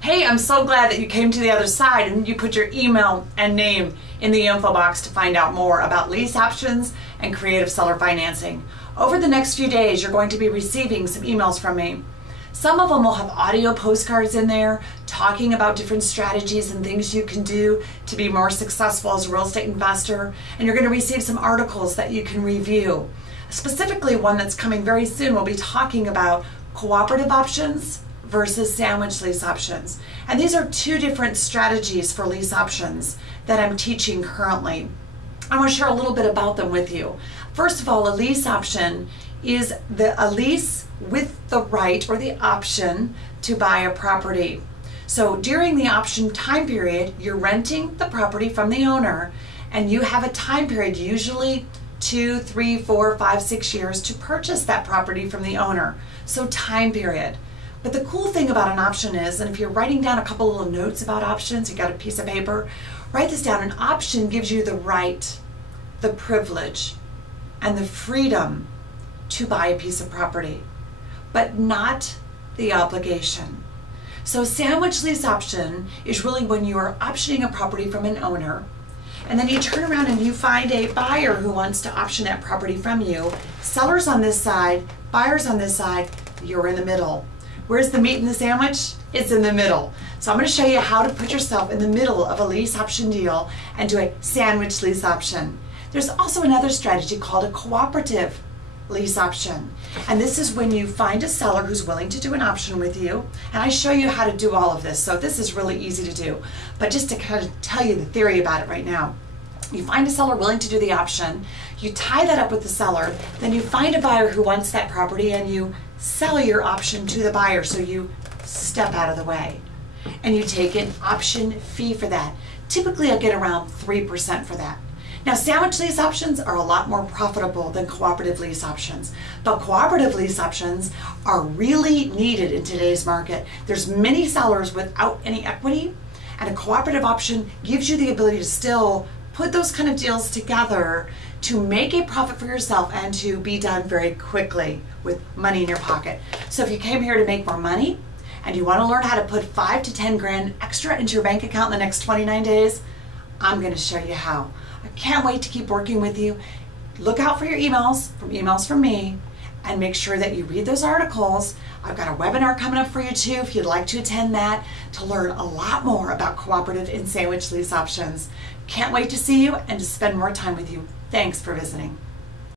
Hey, I'm so glad that you came to the other side and you put your email and name in the info box to find out more about lease options and creative seller financing. Over the next few days, you're going to be receiving some emails from me. Some of them will have audio postcards in there talking about different strategies and things you can do to be more successful as a real estate investor. And you're going to receive some articles that you can review. Specifically, one that's coming very soon will be talking about cooperative options versus sandwich lease options. And these are two different strategies for lease options that I'm teaching currently. I want to share a little bit about them with you. First of all, a lease option is a lease with the right or the option to buy a property. So during the option time period, you're renting the property from the owner and you have a time period, usually 2, 3, 4, 5, 6 years to purchase that property from the owner. So time period. But the cool thing about an option is, and if you're writing down a couple little notes about options, you got a piece of paper, write this down. An option gives you the right, the privilege, and the freedom to buy a piece of property, but not the obligation. So sandwich lease option is really when you are optioning a property from an owner, and then you turn around and you find a buyer who wants to option that property from you. Sellers on this side, buyers on this side, you're in the middle. Where's the meat in the sandwich? It's in the middle. So I'm going to show you how to put yourself in the middle of a lease option deal and do a sandwich lease option. There's also another strategy called a cooperative lease option. And this is when you find a seller who's willing to do an option with you. And I show you how to do all of this. So this is really easy to do. But just to kind of tell you the theory about it right now. You find a seller willing to do the option, you tie that up with the seller, then you find a buyer who wants that property and you sell your option to the buyer, so you step out of the way. And you take an option fee for that. Typically I get around 3% for that. Now sandwich lease options are a lot more profitable than cooperative lease options, but cooperative lease options are really needed in today's market. There's many sellers without any equity, and a cooperative option gives you the ability to still put those kind of deals together to make a profit for yourself and to be done very quickly with money in your pocket. So if you came here to make more money and you want to learn how to put 5 to 10 grand extra into your bank account in the next 29 days, I'm going to show you how. I can't wait to keep working with you. Look out for your emails from me, and make sure that you read those articles. I've got a webinar coming up for you too if you'd like to attend that to learn a lot more about cooperative and sandwich lease options. Can't wait to see you and to spend more time with you. Thanks for visiting.